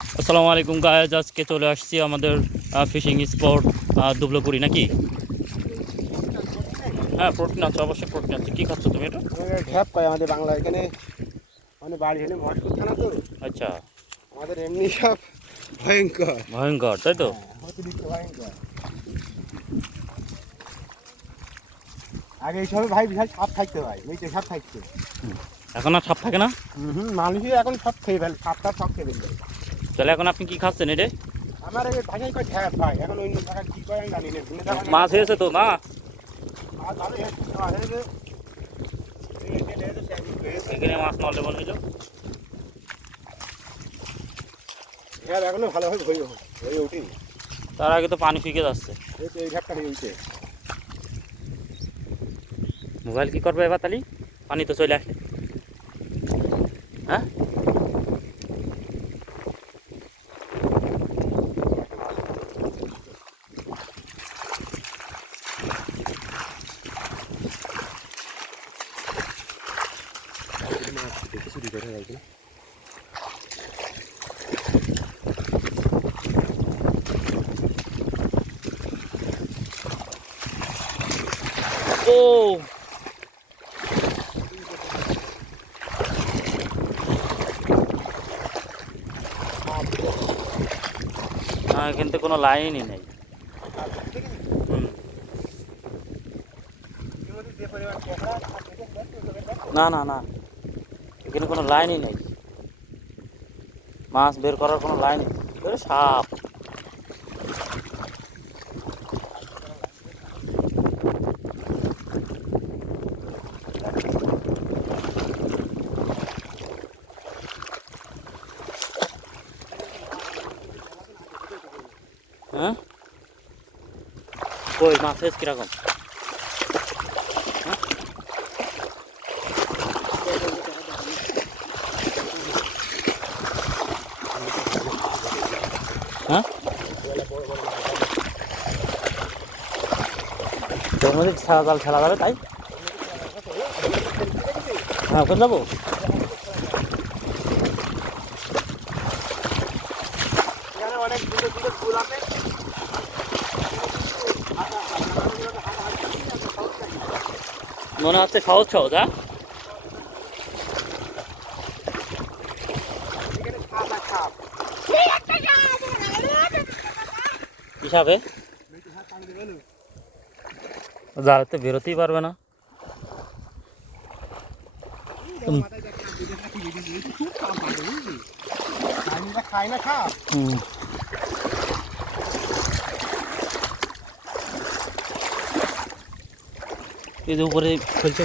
আসসালামু আলাইকুম গায়েস, আজকে চলে আসছি আমাদের ফিশিং স্পট দুবলোকুড়ি নাকি। হ্যাঁ, প্রোটিন আছে, অবশ্যই প্রোটিন আছে। কি খাচ্ছ তুমি এটা? ঢ্যাপ পাই আমাদের বাংলা এখানে, মানে বাড়ি হলে মহেশপুর থানা তো। আচ্ছা, আমাদের এমনি সব ভয়ঙ্কর ভয়ঙ্কর তাই তো। অতিরিক্ত ভয়ঙ্কর। আগে এইসবে ভাই বিশাল সাপ থাকতে ভাই, মেয়েতে সাপ থাকতো। এখন আর সাপ থাকে না? মানুষই এখন সব খেয়ে ফেলে, সাপটা সব খেয়ে ফেলবে। তাহলে এখন আপনি কি খাচ্ছেন এটা? আমার এই ভাষায় কয় ঢ্যাপ ভাই, এখন অন্য ভাষা কি কয় আমি জানি না। মাছ হয়েছে তো না? মাছ ভালো হয়েছে, মাছ হয়েছে। এখানে মাছ নলে মনে হইল। ঢ্যাপ এখনো ভালোভাবে হয়ে ওঠেনি। তার আগে তো পানি শুকিয়ে যাচ্ছে। এই তো এই ঢ্যাপটা হয়ে উঠছে। মোবাইল কি করবে এবার তালি? পানি তো চলে আসে। হ্যাঁ, ও না, এখান থেকে কোনো লাইনই নেই। না না না, এখানে কোনো লাইনই নেই, মাছ বের করার কোনো লাইন নেই। সাপ। হ্যাঁ, কই মাছ হয়েছে কিরকম? হ্যাঁ, তোর মধ্যে ছেঁড়া জাল ছেড়া যাবে তাই? হ্যাঁ, ওখানে যাবো। অনেক দূরে দূরে ফুল আছে। মনে হচ্ছে সহজ সহজ। হ্যাঁ, হিসাবে জালতে বেরোতেই পারবে না। খায় না খাপ। এই যে উপরে ফেলছে